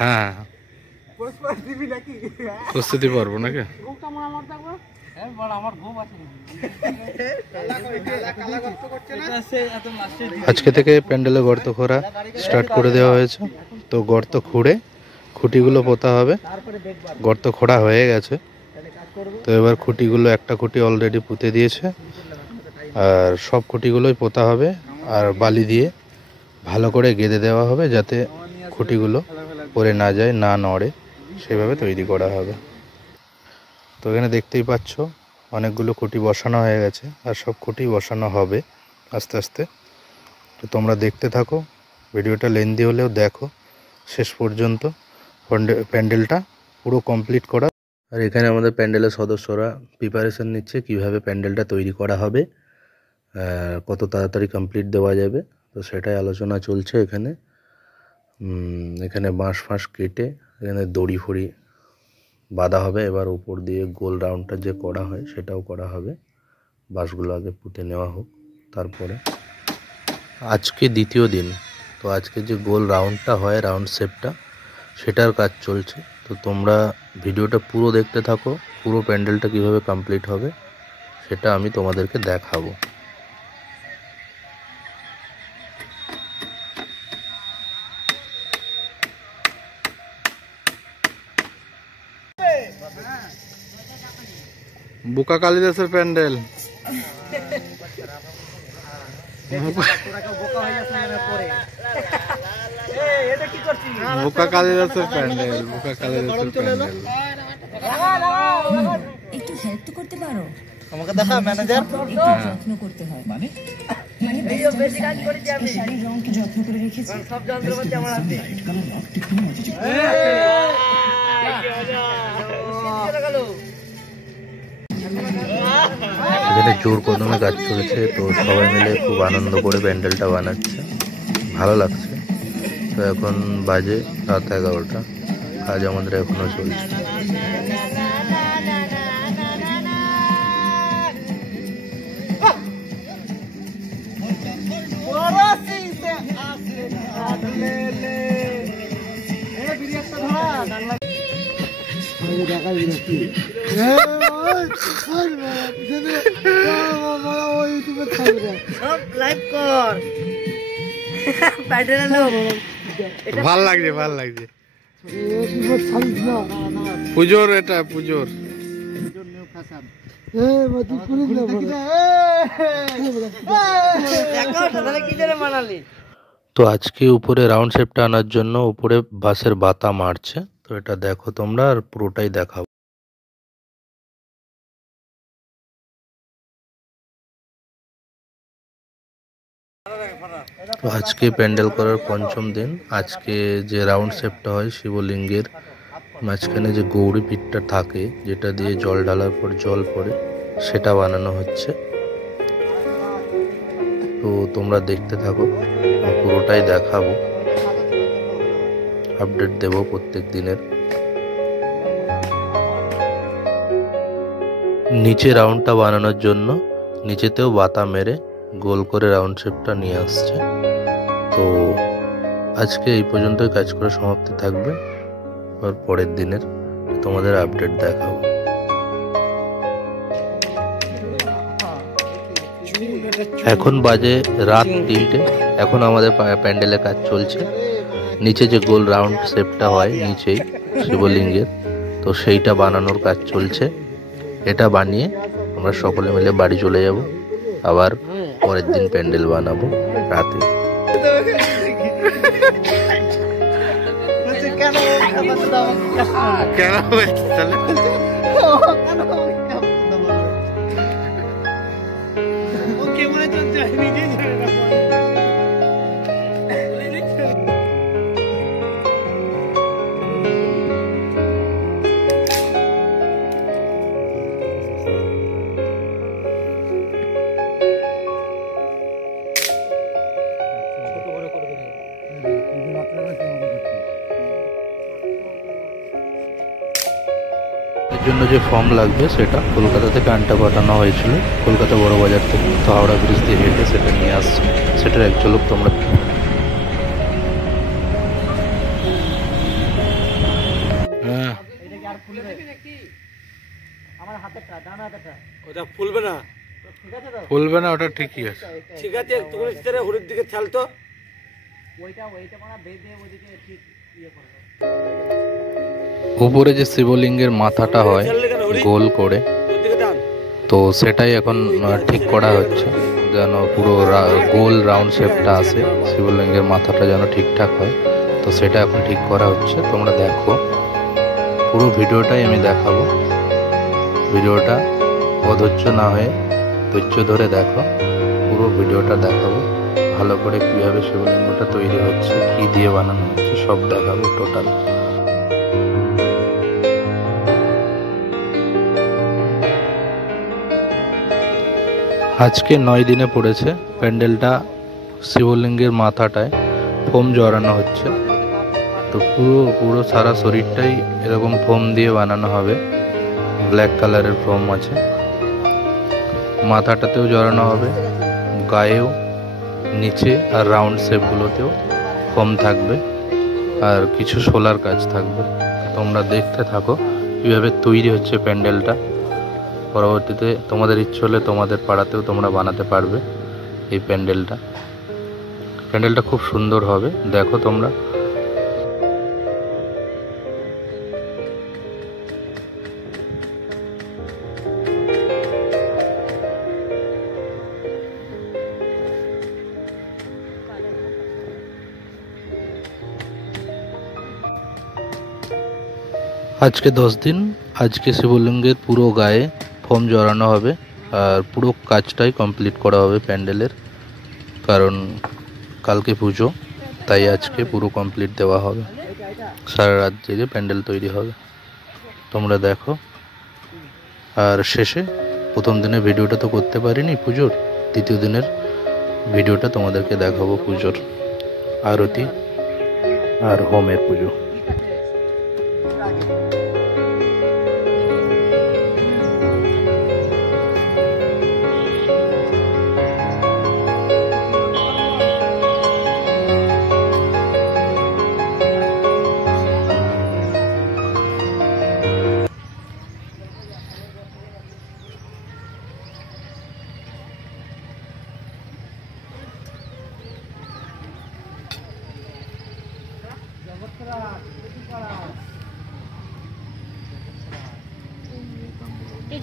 হ্যাঁ প্রস্তুতি পারবো নাকি? আজকে থেকে প্যান্ডেলে গর্ত খোঁড়া স্টার্ট করে দেওয়া হয়েছে। তো গর্ত খুঁড়ে খুঁটিগুলো পোতা হবে। গর্ত খোঁড়া হয়ে গেছে, তো এবার খুঁটিগুলো, একটা খুঁটি অলরেডি পুঁতে দিয়েছে, আর সব খুঁটিগুলোই পোতা হবে আর বালি দিয়ে ভালো করে গেঁথে দেওয়া হবে, যাতে খুঁটিগুলো পড়ে না যায়, না নড়ে, সেভাবে তৈরি করা হবে। তো এখানে দেখতেই পাচ্ছ অনেকগুলো খুঁটি বসানো হয়ে গেছে, আর সব খুঁটি বসানো হবে আস্তে আস্তে। তো তোমরা দেখতে থাকো, ভিডিওটা লেন্দি হলেও দেখো শেষ পর্যন্ত। প্যান্ডেলটা পুরো কমপ্লিট করা, আর এখানে আমাদের প্যান্ডেলের সদস্যরা প্রিপারেশন নিচ্ছে কিভাবে প্যান্ডেলটা তৈরি করা হবে, কত তাড়াতাড়ি কমপ্লিট দেওয়া যাবে। তো সেটাই আলোচনা চলছে এখানে। এখানে বাঁশ ফাঁস কেটে এখানে দড়ি ফড়ি বাঁধা হবে। এবার উপর দিয়ে গোল রাউন্ডটা যে করা হয় সেটাও করা হবে। বাঁশগুলো আগে পুঁতে নেওয়া হোক, তারপরে। আজকে দ্বিতীয় দিন, তো আজকে যে গোল রাউন্ডটা হয়, রাউন্ড শেপটা, সেটার কাজ চলছে। তো তোমরা ভিডিওটা পুরো দেখতে থাকো, পুরো প্যান্ডেলটা কিভাবে কমপ্লিট হবে সেটা আমি তোমাদেরকে দেখাবো। বুকা কালিদাসের প্যান্ডেল, বুকা কালিদাসের প্যান্ডেল, বুকা কালিদাসের প্যান্ডেল। একটু হেল্প তো করতে পারো আমাকে দেখা ম্যানেজার। যত্ন করতে হয় মানে বেশি কাজ করেছি আমি, শাড়ির রং কি যত্ন করে রেখেছি, সব যন্ত্রপাতি আমার হাতে। এখানে জোর কদমে কাজ চলছে, তো সবাই মিলে খুব আনন্দ করে প্যান্ডেলটা বানাচ্ছে, ভালো লাগছে। তো এখন বাজে রাত 11টা, কাজ আমাদের এখনো চলছে। ভাল লাগছে, ভাল লাগছে। পুজোর, এটা পুজোর। তো আজকে উপরে রাউন্ড শেপটা আনার জন্য উপরে বাঁশের বাতা মারছে। তো এটা দেখো তোমরা, আর পুরোটাই দেখাবো। তো আজকে প্যান্ডেল করার পঞ্চম দিন। আজকে যে রাউন্ড শেপটা হয় শিবলিঙ্গের মাঝখানে যে গৌরী পিঠটা থাকে, যেটা দিয়ে জল ঢালার পর জল পড়ে, সেটা বানানো হচ্ছে। তো তোমরা দেখতে থাকো, পুরোটাই দেখাবো, আপডেট দেব প্রত্যেক দিনের। নিচে রাউন্ডটা বানানোর জন্য নিচেতেও বাতা মেরে গোল করে রাউন্ড শেপটা নিয়ে আসছে। তো আজকে এই পর্যন্তই কাজ করে সমাপ্তি থাকবে, আর পরের দিনের তোমাদের আপডেট দেখাবো। এখন বাজে রাত 3টে, এখন আমাদের প্যান্ডেলের কাজ চলছে। নিচে যে গোল রাউন্ড শেপটা হয় নিচেই শিবলিঙ্গের, তো সেইটা বানানোর কাজ চলছে। এটা বানিয়ে আমরা সকলে মিলে বাড়ি চলে যাব, আবার পরের দিন প্যান্ডেল বানাবো রাতে। জন্য যে ফর্ম লাগবে সেটা কলকাতা থেকে আনটা পাঠানো হয়েছিল, কলকাতা বড় বাজার থেকে। তো হাওড়া ব্রিজ দিয়ে হেঁটে সেটা নিয়ে আসছে, সেটার এক ঝলক তোমরা। ওটা ফুলবে না, ফুলবে না, ওটা ঠিকই আছে। ঠিক আছে তুমি হরির দিকে ঠেলতো। উপরে যে শিবলিঙ্গের মাথাটা হয় গোল করে, তো সেটাই এখন ঠিক করা হচ্ছে, যেন পুরো গোল রাউন্ড শেপটা আসে, শিবলিঙ্গের মাথাটা যেন ঠিকঠাক হয়। তো সেটা এখন ঠিক করা হচ্ছে। তোমরা দেখো, পুরো ভিডিওটাই আমি দেখাবো। ভিডিওটা অধৈর্য না হয়ে ধৈর্য ধরে দেখো, পুরো ভিডিওটা দেখাবো ভালো করে, কীভাবে শিবলিঙ্গটা তৈরি হচ্ছে, কী দিয়ে বানানো হচ্ছে, সব দেখাবো টোটাল। আজকে 9 দিনে পড়েছে প্যান্ডেলটা। শিবলিঙ্গের মাথাটায় ফোম জড়ানো হচ্ছে। তো পুরো সারা শরীরটাই এরকম ফোম দিয়ে বানানো হবে। ব্ল্যাক কালারের ফোম আছে, মাথাটাতেও জড়ানো হবে, গায়েও, নিচে আর রাউন্ড শেপগুলোতেও ফোম থাকবে, আর কিছু সোলার কাজ থাকবে। তোমরা দেখতে থাকো কীভাবে তৈরি হচ্ছে প্যান্ডেলটা। পরবর্তীতে তোমাদের ইচ্ছে হলে তোমাদের পাড়াতেও তোমরা বানাতে পারবে এই প্যান্ডেলটা। প্যান্ডেলটা খুব সুন্দর হবে, দেখো তোমরা। আজকে 10 দিন। আজকে শিবলিঙ্গের পুরো গায়ে ফোম জড়ানো হবে, আর পুরো কাজটাই কমপ্লিট করা হবে প্যান্ডেলের, কারণ কালকে পুজো, তাই আজকে পুরো কমপ্লিট দেওয়া হবে। সারা রাত জেগে প্যান্ডেল তৈরি হবে, তোমরা দেখো। আর শেষে, প্রথম দিনের ভিডিওটা তো করতে পারিনি পুজোর, দ্বিতীয় দিনের ভিডিওটা তোমাদেরকে দেখাবো, পুজোর আরতি আর হোমের পুজো। এই